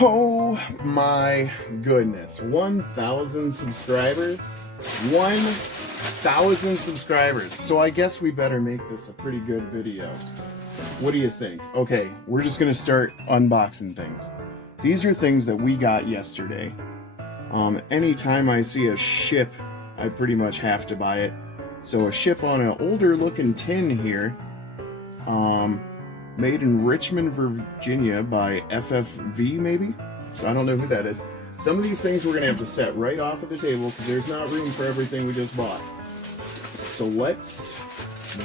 Oh my goodness. 1,000 subscribers. 1,000 subscribers. So I guess we better make this a pretty good video. What do you think? Okay, we're just gonna start unboxing things. These are things that we got yesterday. Anytime I see a ship, I pretty much have to buy it. So a ship on an older looking tin here. Made in Richmond, Virginia by FFV maybe? So I don't know who that is. Some of these things we're going to have to set right off of the table because there's not room for everything we just bought. So let's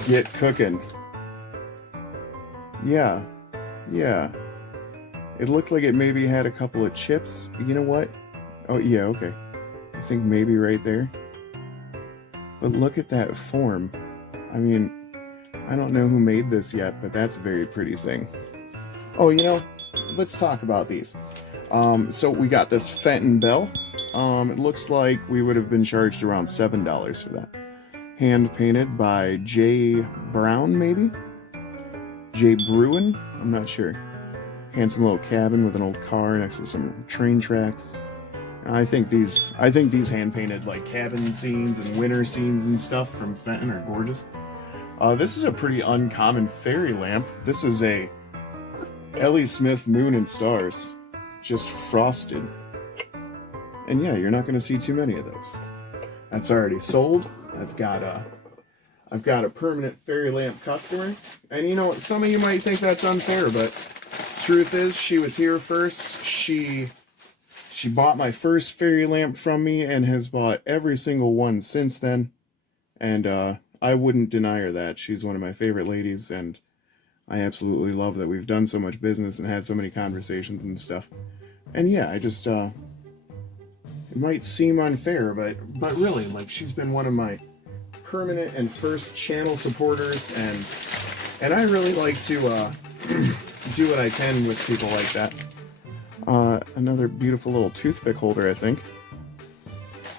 get cooking. Yeah. It looked like it maybe had a couple of chips. You know what? Oh yeah, okay. I think maybe right there. But look at that form. I mean, I don't know who made this yet, but that's a very pretty thing. Oh, you know, let's talk about these. So we got this Fenton Bell. It looks like we would have been charged around $7 for that. Hand painted by J. Brown, maybe? J. Bruin? I'm not sure. Handsome little cabin with an old car next to some train tracks. I think these hand painted like cabin scenes and winter scenes and stuff from Fenton are gorgeous. This is a pretty uncommon fairy lamp. This is a Ellie Smith Moon and Stars, just frosted. And yeah, you're not going to see too many of those. That's already sold. I've got a permanent fairy lamp customer. And you know, some of you might think that's unfair, but truth is, she was here first. She bought my first fairy lamp from me and has bought every single one since then. And I wouldn't deny her that. She's one of my favorite ladies, and I absolutely love that we've done so much business and had so many conversations and stuff. And yeah, I just, it might seem unfair, but really, like, she's been one of my permanent and first channel supporters, and I really like to, do what I can with people like that. Another beautiful little toothpick holder, I think.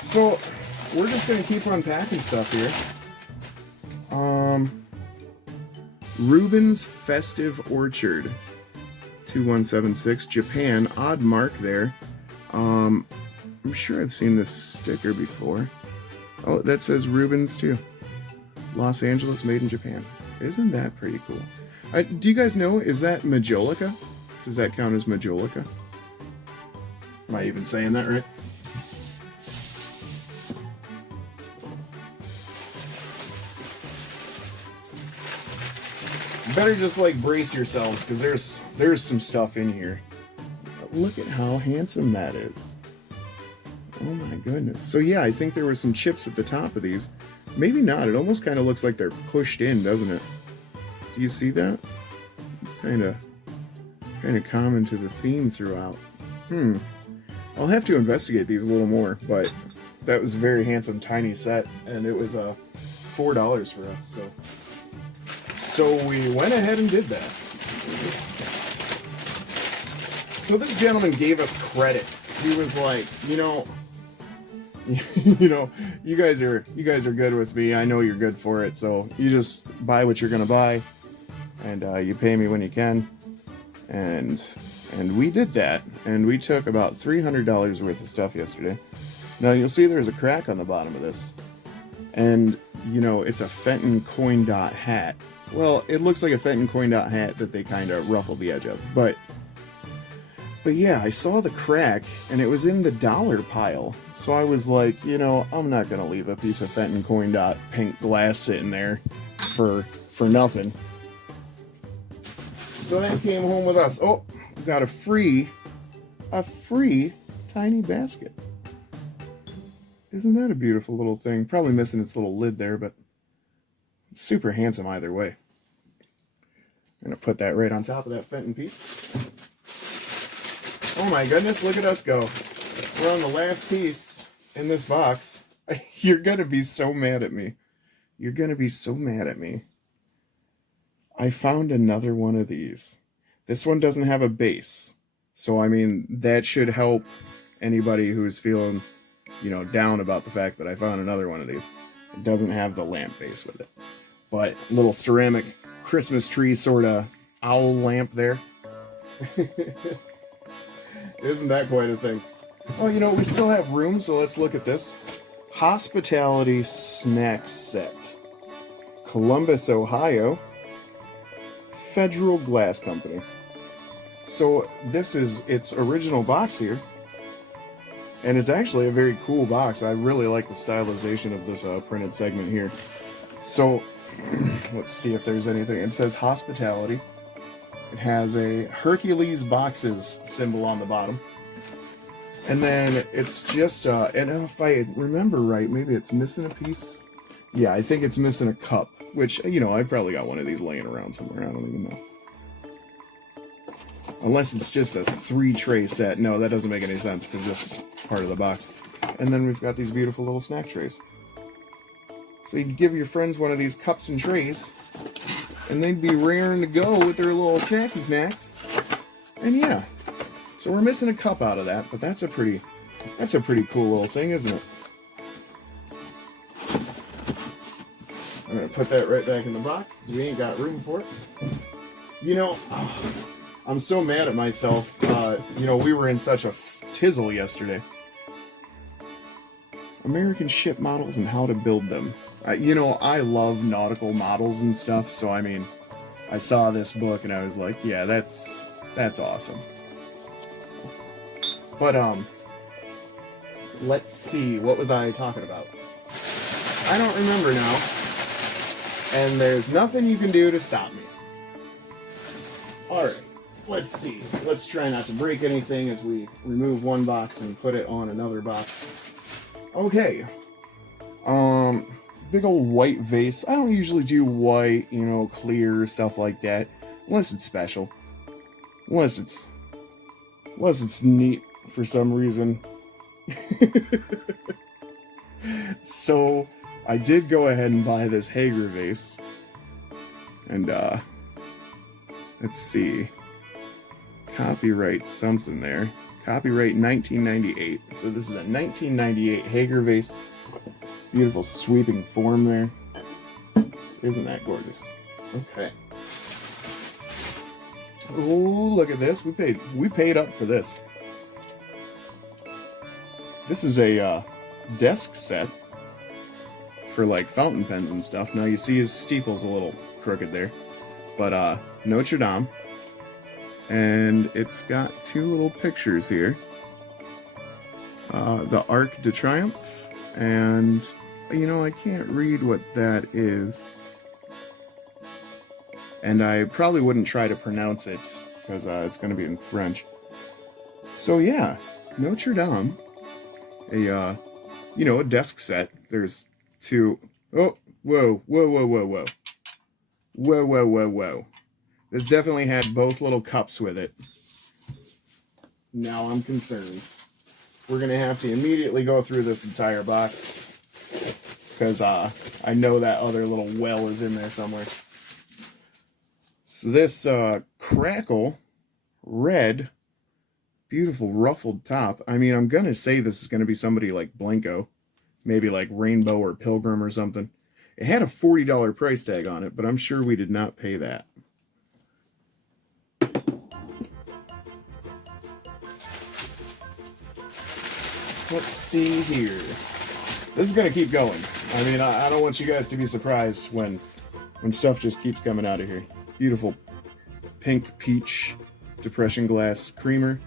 So, we're just gonna keep unpacking stuff here. Reuben's Festive Orchard, 2176, Japan. Odd mark there. I'm sure I've seen this sticker before. Oh, that says Reuben's too. Los Angeles, made in Japan. Isn't that pretty cool? Do you guys know, is that Majolica? Does that count as Majolica? Am I even saying that right? Better just like brace yourselves because there's some stuff in here. Look at how handsome that is. Oh my goodness. So yeah, I think there were some chips at the top of these. Maybe not. It almost kind of looks like they're pushed in, doesn't it? Do you see that? It's kind of common to the theme throughout. I'll have to investigate these a little more, but that was a very handsome tiny set, and it was $4 for us, so we went ahead and did that. So this gentleman gave us credit. He was like, you know, you guys are good with me. I know you're good for it. So you just buy what you're gonna buy, and you pay me when you can. And we did that, and we took about $300 worth of stuff yesterday. Now you'll see there's a crack on the bottom of this, and you know it's a Fenton coin dot hat. Well, it looks like a Fenton coin dot hat that they kind of ruffled the edge of, but yeah, I saw the crack, and it was in the dollar pile, so I was like, you know, I'm not gonna leave a piece of Fenton coin dot pink glass sitting there for nothing. So that came home with us. Oh, we got a free tiny basket. Isn't that a beautiful little thing? Probably missing its little lid there, but it's super handsome either way. I'm gonna put that right on top of that Fenton piece. Oh my goodness, look at us go. We're on the last piece in this box. You're gonna be so mad at me. You're gonna be so mad at me. I found another one of these. This one doesn't have a base. So, I mean, that should help anybody who's feeling, you know, down about the fact that I found another one of these. It doesn't have the lamp base with it. But little ceramic Christmas tree sort of owl lamp there. Isn't that quite a thing? Oh, you know, we still have room, so let's look at this. Hospitality Snack Set. Columbus, Ohio. Federal Glass Company. So this is its original box here. And it's actually a very cool box. I really like the stylization of this printed segment here. So, let's see if there's anything. It says hospitality. It has a Hercules boxes symbol on the bottom. And then it's just, and if I remember right, maybe it's missing a piece. Yeah, I think it's missing a cup, which, you know, I probably got one of these laying around somewhere. I don't even know. Unless it's just a 3-tray set. No, that doesn't make any sense because this is part of the box. And then we've got these beautiful little snack trays. So you can give your friends one of these cups and trays, and they'd be raring to go with their little snacky snacks. And yeah, so we're missing a cup out of that, but that's a pretty cool little thing, isn't it? I'm gonna put that right back in the box because we ain't got room for it. You know, I'm so mad at myself. You know, we were in such a tizzle yesterday. American ship models and how to build them. You know, I love nautical models and stuff, so I mean, I saw this book and I was like, yeah, that's awesome. But, let's see, what was I talking about? I don't remember now. And there's nothing you can do to stop me. Alright, let's see. Let's try not to break anything as we remove one box and put it on another box. Okay. Big old white vase. I don't usually do white, you know, clear, stuff like that. Unless it's special. Unless it's neat for some reason. So, I did go ahead and buy this Haeger vase. And, let's see. Copyright something there. Copyright 1998. So this is a 1998 Haeger vase. Beautiful sweeping form there. Isn't that gorgeous? Okay. Oh, look at this. We paid up for this. This is a desk set for like fountain pens and stuff. Now you see his steeple's a little crooked there. But Notre Dame. And it's got 2 little pictures here. The Arc de Triomphe, and, you know, I can't read what that is. And I probably wouldn't try to pronounce it, because it's going to be in French. So yeah, Notre Dame. A, you know, a desk set. There's 2... Oh, whoa, whoa, whoa, whoa, whoa. Whoa, whoa, whoa, whoa. This definitely had both little cups with it. Now I'm concerned. We're going to have to immediately go through this entire box. Because I know that other little well is in there somewhere. So this Crackle Red, beautiful ruffled top. I mean, I'm going to say this is going to be somebody like Blanco. Maybe like Rainbow or Pilgrim or something. It had a $40 price tag on it, but I'm sure we did not pay that. Let's see here. This is going to keep going. I mean, I don't want you guys to be surprised when stuff just keeps coming out of here. Beautiful pink peach depression glass creamer.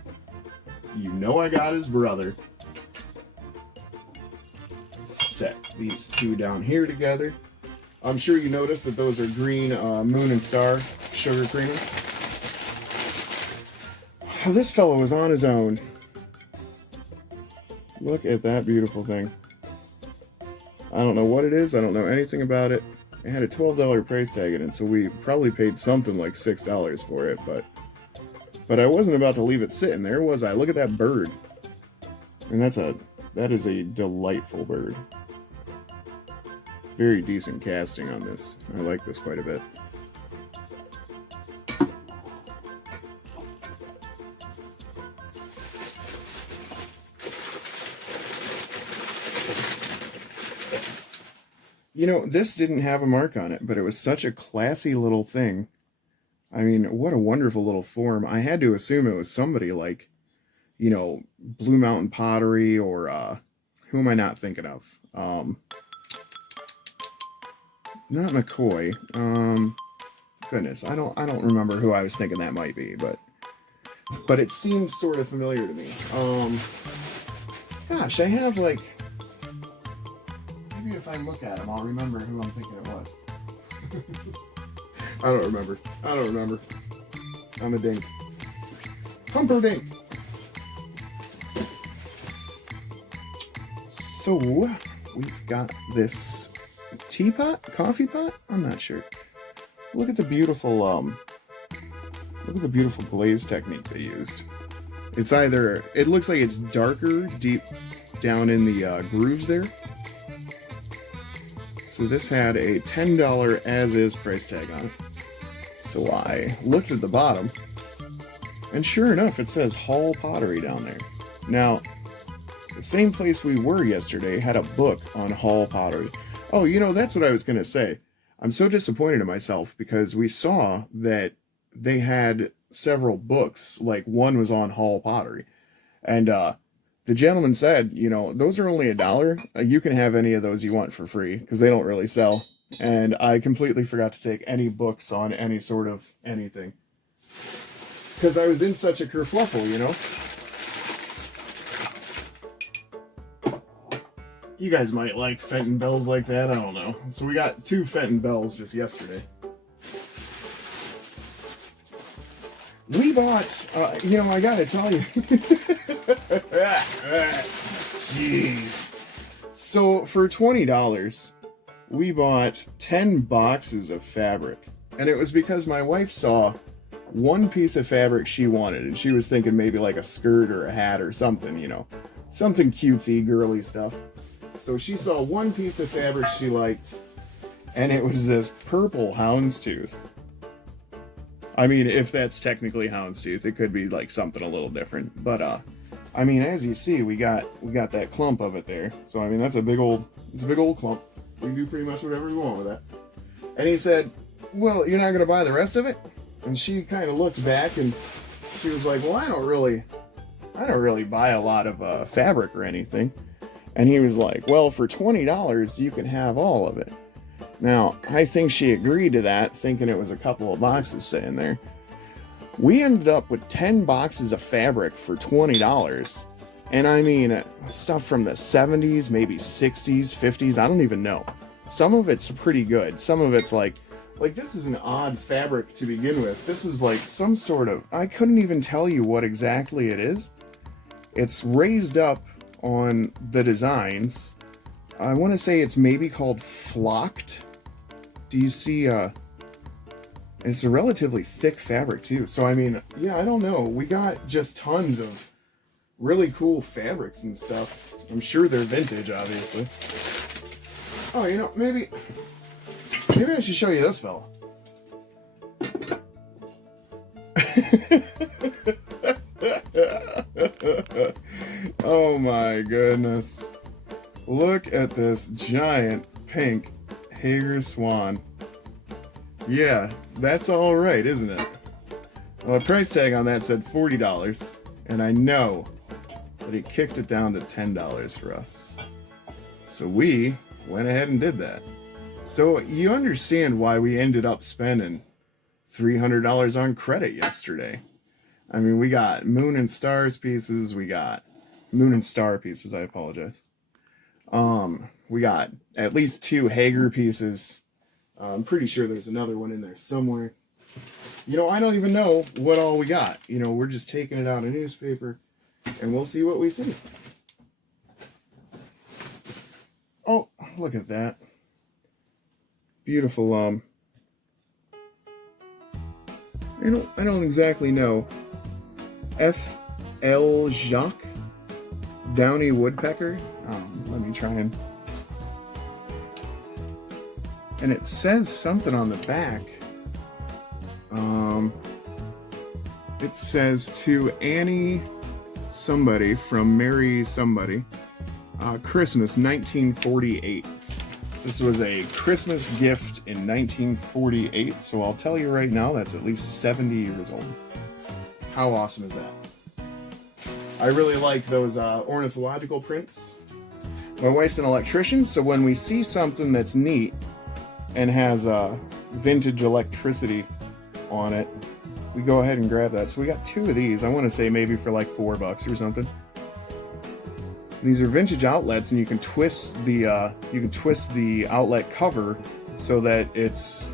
You know I got his brother. Set these 2 down here together. I'm sure you noticed that those are green Moon and Star sugar creamer. Oh, this fellow was on his own. Look at that beautiful thing. I don't know what it is. I don't know anything about it. It had a $12 price tag in it, so we probably paid something like $6 for it, but I wasn't about to leave it sitting there, was I? Look at that bird. And that is a delightful bird. Very decent casting on this. I like this quite a bit. You know, this didn't have a mark on it, but it was such a classy little thing. I mean, what a wonderful little form. I had to assume it was somebody like, Blue Mountain Pottery, or who am I not thinking of? Not McCoy. Goodness, I don't remember who I was thinking that might be, but it seems sort of familiar to me. Gosh, I have like, maybe if I look at him, I'll remember who I'm thinking it was. I don't remember. I'm a dink. Humperdinck. So we've got this teapot, coffee pot. I'm not sure. Look at the beautiful glaze technique they used. It looks like it's darker deep down in the grooves there. So this had a $10 as-is price tag on it. So I looked at the bottom, and sure enough, it says Hall Pottery down there. Now, the same place we were yesterday had a book on Hall Pottery. Oh, that's what I was going to say. I'm so disappointed in myself because we saw that they had several books, like one was on Hall Pottery. And the gentleman said, those are only $1. You can have any of those you want for free because they don't really sell. And I completely forgot to take any books on any sort of anything. Because I was in such a kerfluffle, You guys might like Fenton bells like that, I don't know. So we got 2 Fenton bells just yesterday. We bought, I gotta tell you. Jeez. So for $20, we bought 10 boxes of fabric. And it was because my wife saw one piece of fabric she wanted, and she was thinking maybe like a skirt or a hat or something, something cutesy, girly stuff. So she saw one piece of fabric she liked, and it was this purple houndstooth. I mean, if that's technically houndstooth, it could be like something a little different. But as you see, we got that clump of it there. So that's a big old clump. We can do pretty much whatever we want with that. And he said, "Well, you're not gonna buy the rest of it?" And she kind of looked back and she was like, "Well, I don't really buy a lot of fabric or anything." And he was like, "Well, for $20, you can have all of it." Now, I think she agreed to that, thinking it was a couple of boxes sitting there. We ended up with 10 boxes of fabric for $20. And stuff from the 70s, maybe 60s, 50s, I don't even know. Some of it's pretty good. Some of it's like this is an odd fabric to begin with. This is like some sort of, I couldn't even tell you what exactly it is. It's raised up on the designs. I want to say it's maybe called flocked. Do you see it's a relatively thick fabric too. So I don't know. We got just tons of really cool fabrics and stuff. I'm sure they're vintage, obviously. Oh, maybe I should show you this fella. Oh my goodness. Look at this giant pink Haeger swan. Yeah, that's all right, isn't it? Well, the price tag on that said $40, and I know that he kicked it down to $10 for us. So we went ahead and did that. So you understand why we ended up spending $300 on credit yesterday. We got Moon and Stars pieces. We got Moon and Star pieces. I apologize. We got at least 2 Haeger pieces. I'm pretty sure there's another one in there somewhere. I don't even know what all we got. We're just taking it out of newspaper, and we'll see what we see. Oh, look at that. Beautiful, I don't exactly know. F.L. Jacques Downy Woodpecker. Let me try and it says something on the back. It says to Annie somebody from Mary somebody, Christmas 1948. This was a Christmas gift in 1948, so I'll tell you right now, that's at least 70 years old. How awesome is that? I really like those ornithological prints. My wife's an electrician, so when we see something that's neat and has vintage electricity on it, we go ahead and grab that. So we got 2 of these. I want to say maybe for like $4 or something. These are vintage outlets, and you can twist the outlet cover so that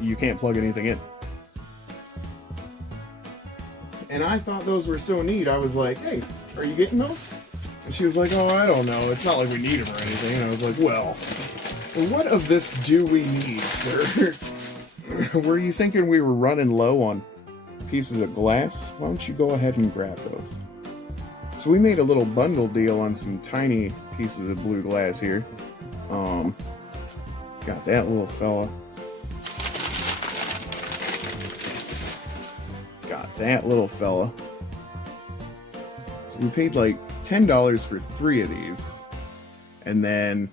you can't plug anything in. And I thought those were so neat. I was like, "Hey, are you getting those?" And she was like, "Oh, I don't know. It's not like we need them or anything." And I was like, well, what of this do we need, sir? Were you thinking we were running low on pieces of glass? Why don't you go ahead and grab those? So we made a little bundle deal on some tiny pieces of blue glass here. Got that little fella. Got that little fella. So we paid like $10 for 3 of these, and then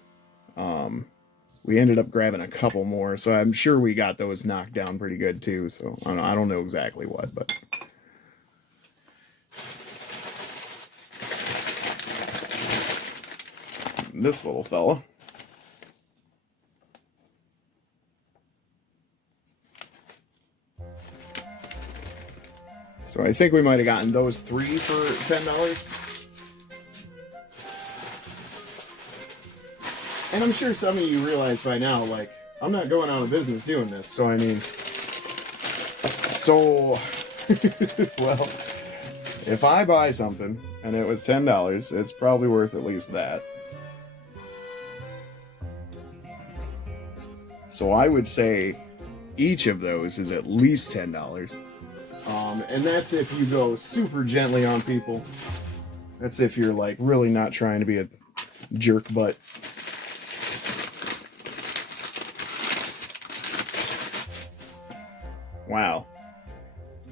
we ended up grabbing a couple more, so I'm sure we got those knocked down pretty good too. So I don't know exactly what, but this little fella. So I think we might have gotten those 3 for $10. And I'm sure some of you realize by now, like, I'm not going out of business doing this. So, I mean, well, if I buy something and it was $10, it's probably worth at least that. So I would say each of those is at least $10. And that's if you go super gently on people. That's if you're, like, really not trying to be a jerk butt. Wow.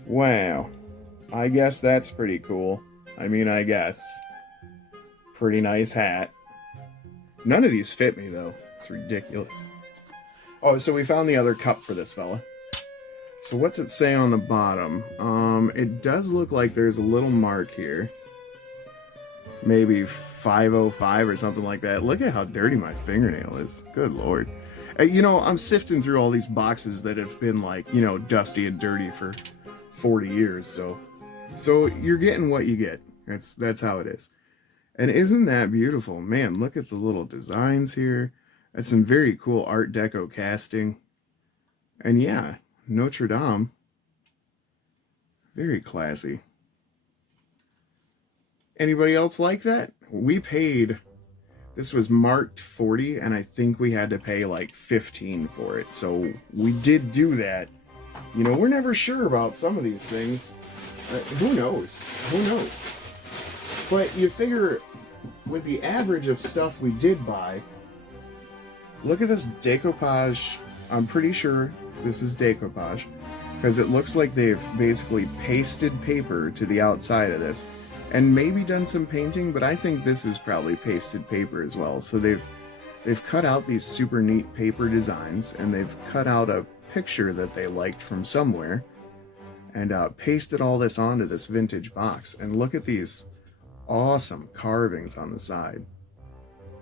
Wow. I guess that's pretty cool. I mean, I guess. Pretty nice hat. None of these fit me, though. It's ridiculous. Oh, so we found the other cup for this fella. So what's it say on the bottom? It does look like there's a little mark here. Maybe 505 or something like that. Look at how dirty my fingernail is. Good lord. You know, I'm sifting through all these boxes that have been, like, you know, dusty and dirty for 40 years. So you're getting what you get. That's how it is. And isn't that beautiful? Man, look at the little designs here. That's some very cool Art Deco casting. And yeah, Notre Dame. Very classy. Anybody else like that? We paid... This was marked 40, and I think we had to pay like 15 for it. So we did do that. You know, we're never sure about some of these things. Who knows? Who knows? But you figure, with the average of stuff we did buy, look at this decoupage. I'm pretty sure this is decoupage, because it looks like they've basically pasted paper to the outside of this. And maybe done some painting, but I think this is probably pasted paper as well. So they've cut out these super neat paper designs, and they've cut out a picture that they liked from somewhere, and pasted all this onto this vintage box. And look at these awesome carvings on the side.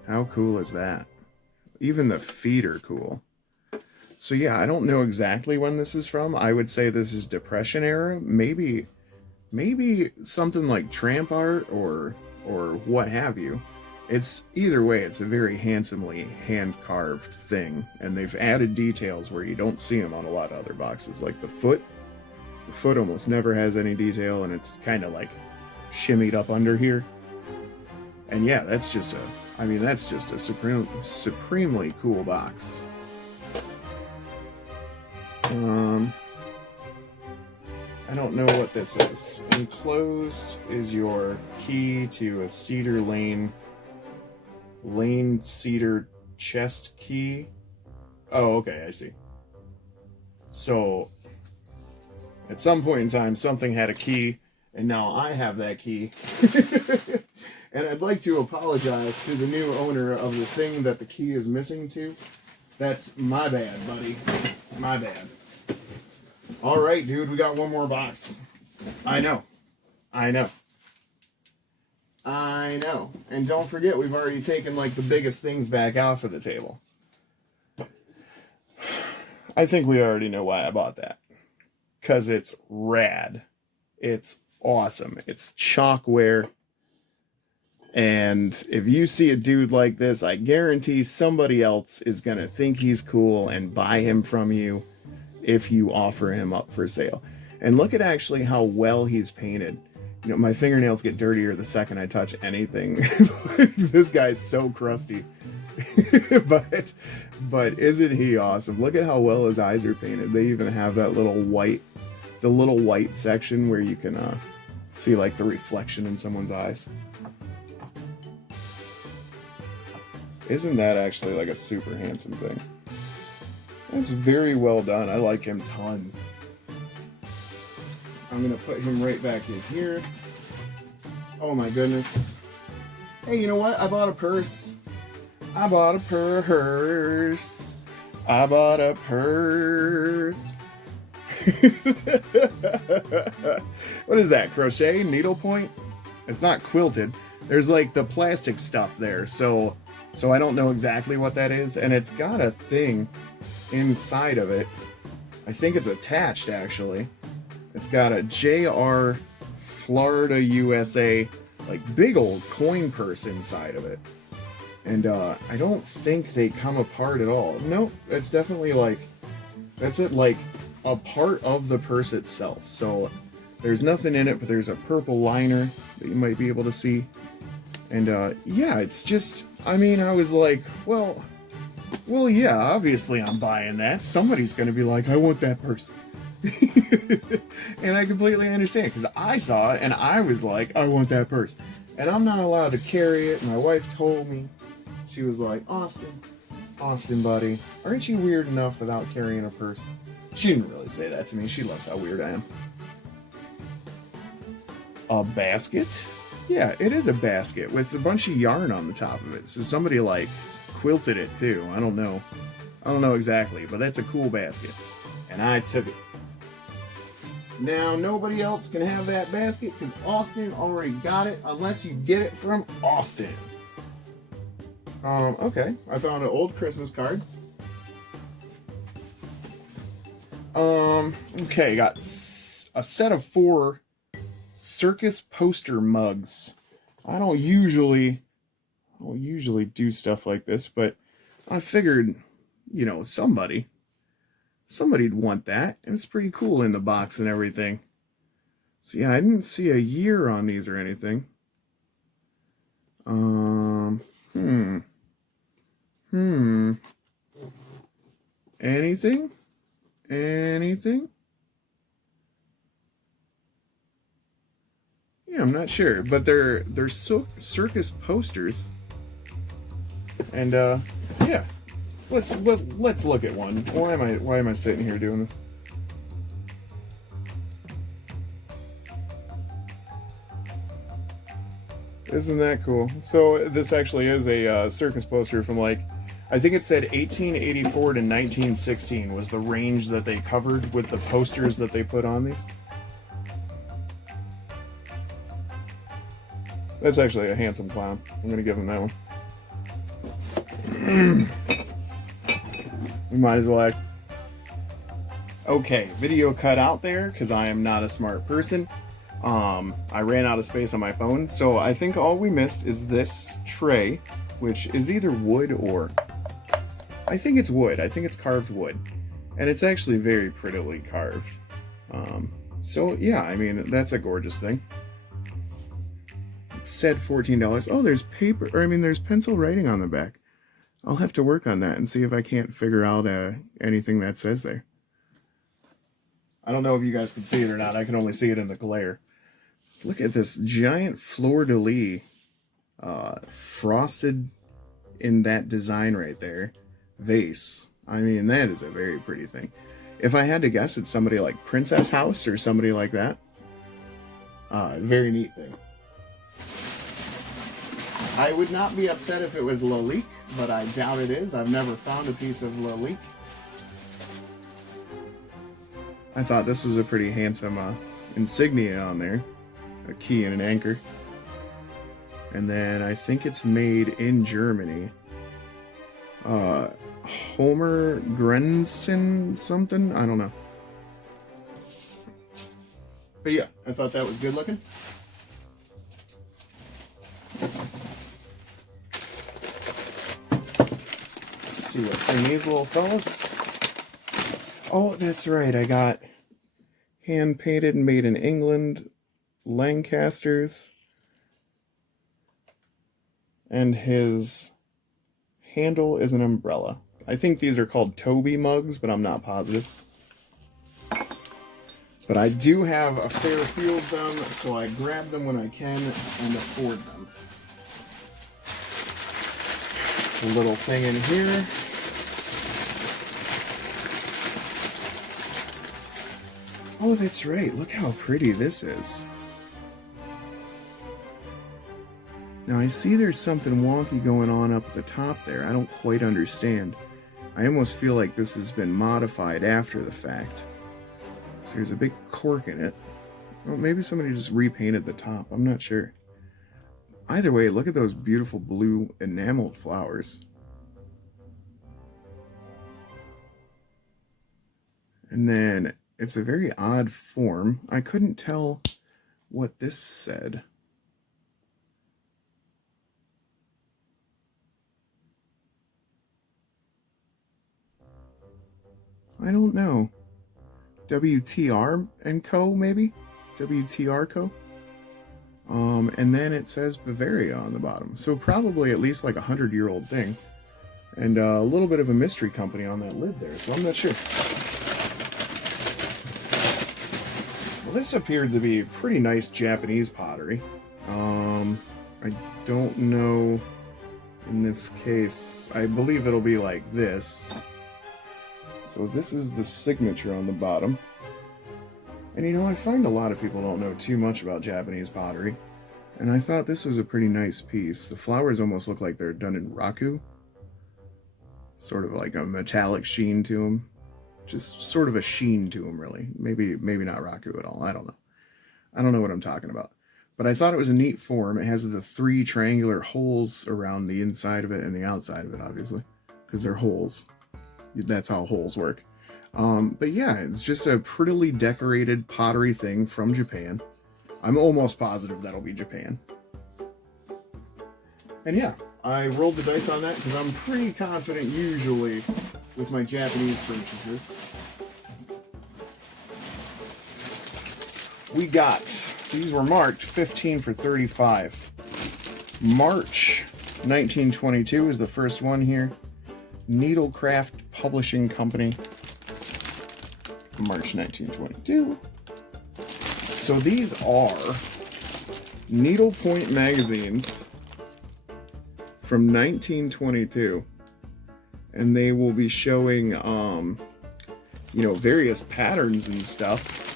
How cool is that? Even the feet are cool. So yeah, I don't know exactly when this is from. I would say this is Depression era, maybe something like tramp art or what have you. It's either way, it's a very handsomely hand-carved thing, and they've added details where you don't see them on a lot of other boxes. Like the foot almost never has any detail, and it's kind of like shimmied up under here. And yeah, that's just a supremely cool box. I don't know what this is. Enclosed is your key to a Cedar Lane Cedar chest key. Oh, okay, I see. So, at some point in time, something had a key, and now I have that key. And I'd like to apologize to the new owner of the thing that the key is missing to. That's my bad, buddy. My bad. Alright, dude, we got one more box. I know. I know. And don't forget, we've already taken like the biggest things back off of the table. I think we already know why I bought that. Because it's rad. It's awesome. It's chalkware. And if you see a dude like this, I guarantee somebody else is going to think he's cool and buy him from you if you offer him up for sale. And look at actually how well he's painted. You know, my fingernails get dirtier the second I touch anything. This guy's so crusty. but isn't he awesome? Look at how well his eyes are painted. They even have that little white, the little white section where you can see like the reflection in someone's eyes. Isn't that actually like a super handsome thing? That's very well done. I like him tons. I'm gonna put him right back in here. Oh my goodness. Hey, you know what? I bought a purse. I bought a purse. I bought a purse. What is that? Crochet? Needlepoint? It's not quilted. There's like the plastic stuff there, so I don't know exactly what that is, and it's got a thing inside of it. I think it's attached actually. It's got a JR Florida USA like big old coin purse inside of it. And I don't think they come apart at all. No, it's definitely like, that's it, like a part of the purse itself. So there's nothing in it, but there's a purple liner that you might be able to see. And yeah, it's just, I mean, I was like, well, yeah, obviously I'm buying that. Somebody's going to be like, I want that purse. And I completely understand, because I saw it and I was like, I want that purse. And I'm not allowed to carry it. My wife told me, she was like, Austin, buddy, aren't you weird enough without carrying a purse? She didn't really say that to me. She loves how weird I am. A basket? Yeah, it is a basket with a bunch of yarn on the top of it. So somebody like quilted it too. I don't know exactly, but that's a cool basket. And I took it. Now nobody else can have that basket because Austin already got it unless you get it from Austin. Okay, I found an old Christmas card. Okay, got a set of 4 circus poster mugs. I don't usually do stuff like this, but I figured, you know, somebody'd want that, and it's pretty cool in the box and everything. So yeah, I didn't see a year on these or anything. Anything? Yeah, I'm not sure, but they're circus posters, and yeah, let's look at one. Why am I sitting here doing this? Isn't that cool? So this actually is a circus poster from like, I think it said 1884 to 1916 was the range that they covered with the posters that they put on these. That's actually a handsome clown. I'm going to give him that one. We might as well act. Okay, video cut out there because I am not a smart person. I ran out of space on my phone, so I think all we missed is this tray, which is either wood or... I think it's wood. I think it's carved wood. And it's actually very prettily carved. So yeah, I mean, that's a gorgeous thing. It said $14. Oh, there's paper, or I mean, there's pencil writing on the back. I'll have to work on that and see if I can't figure out anything that says there. I don't know if you guys can see it or not. I can only see it in the glare. Look at this giant fleur-de-lis frosted in that design right there. Vase. I mean, that is a very pretty thing. If I had to guess, it's somebody like Princess House or somebody like that. Very neat thing. I would not be upset if it was Lalique, but I doubt it is. I've never found a piece of Lalique. I thought this was a pretty handsome insignia on there. A key and an anchor. And then I think it's made in Germany. Homer Grensen something? I don't know. But yeah, I thought that was good looking. Let's see what's in these little fellas. Oh, that's right. I got hand painted and made in England Lancasters. And his handle is an umbrella. I think these are called Toby mugs, but I'm not positive. But I do have a fair few of them, so I grab them when I can and afford them. A little thing in here. Oh, that's right. Look how pretty this is. Now I see there's something wonky going on up at the top there. I don't quite understand. I almost feel like this has been modified after the fact. So there's a big cork in it. Well, maybe somebody just repainted the top. I'm not sure. Either way, look at those beautiful blue enameled flowers. And then it's a very odd form. I couldn't tell what this said. I don't know. WTR and Co, maybe? WTR Co. And then it says Bavaria on the bottom. So probably at least like a 100-year-old thing. And a little bit of a mystery company on that lid there, so I'm not sure. Well, this appeared to be pretty nice Japanese pottery. I don't know in this case. I believe it'll be like this. So this is the signature on the bottom. And you know, I find a lot of people don't know too much about Japanese pottery. And I thought this was a pretty nice piece. The flowers almost look like they're done in raku. Sort of like a metallic sheen to them. Just sort of a sheen to them, really. Maybe not raku at all. I don't know. I don't know what I'm talking about. But I thought it was a neat form. It has the 3 triangular holes around the inside of it and the outside of it, obviously. Because they're holes. That's how holes work. But yeah, it's just a prettily decorated pottery thing from Japan. I'm almost positive that'll be Japan. And yeah, I rolled the dice on that because I'm pretty confident usually with my Japanese purchases. We got, these were marked 15 for 35. March 1922 is the first one here. Needlecraft Publishing Company, March 1922. So these are needlepoint magazines from 1922, and they will be showing, various patterns and stuff.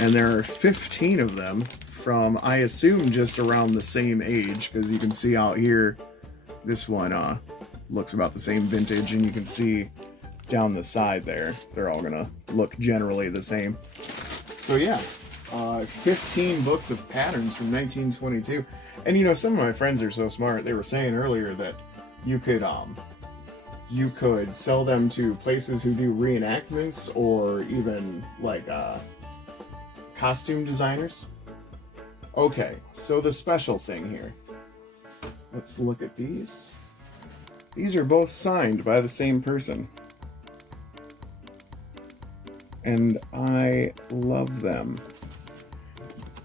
And there are 15 of them from, I assume, just around the same age, because you can see out here, this one, looks about the same vintage, and you can see down the side there, they're all gonna look generally the same. So yeah, 15 books of patterns from 1922. And you know, some of my friends are so smart, they were saying earlier that you could sell them to places who do reenactments, or even like costume designers. Okay, so the special thing here. Let's look at these. These are both signed by the same person. And I love them.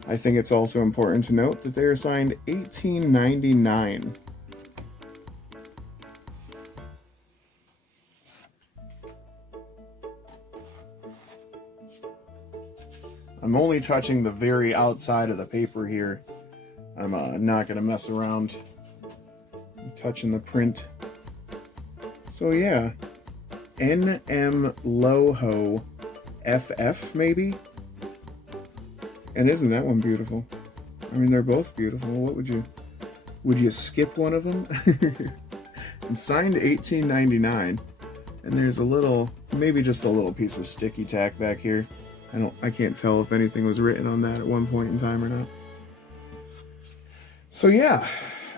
I think it's also important to note that they are signed 1899. I'm only touching the very outside of the paper here. I'm not going to mess around. I'm touching the print. So yeah, N.M. Loho FF maybe? And isn't that one beautiful? I mean, they're both beautiful. What would you skip one of them? And signed 1899. And there's a little, maybe just a little piece of sticky tack back here. I can't tell if anything was written on that at one point in time or not. So yeah,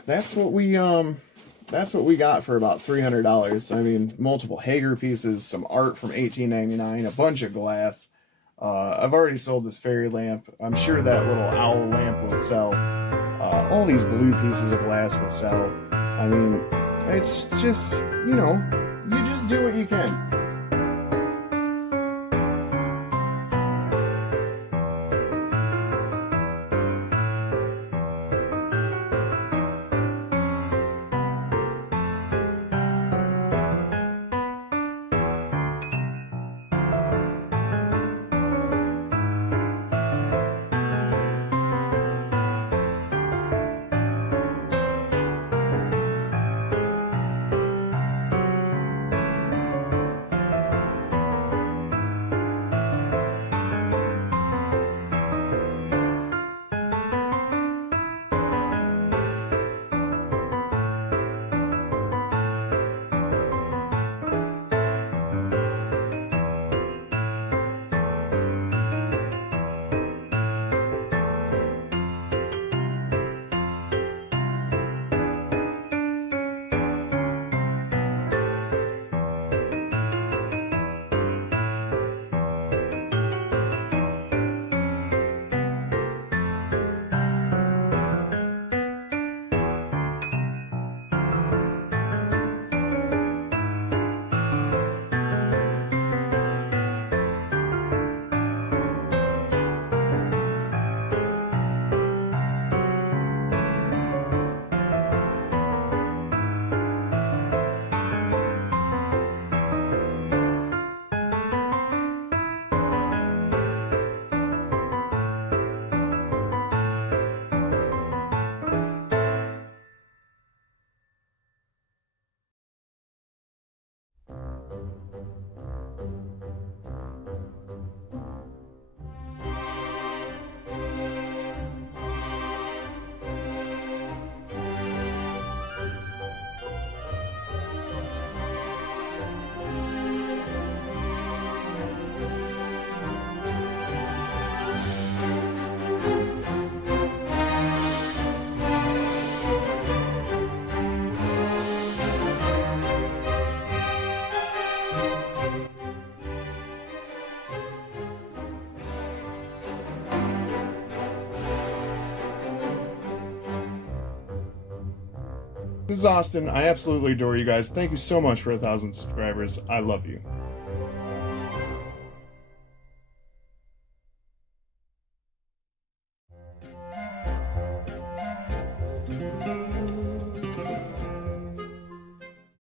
that's what we got for about $300. I mean, multiple Haeger pieces, some art from 1899, a bunch of glass. I've already sold this fairy lamp. I'm sure that little owl lamp will sell. All these blue pieces of glass will sell. I mean, it's just, you just do what you can. This is Austin. I absolutely adore you guys. Thank you so much for 1,000 subscribers. I love you.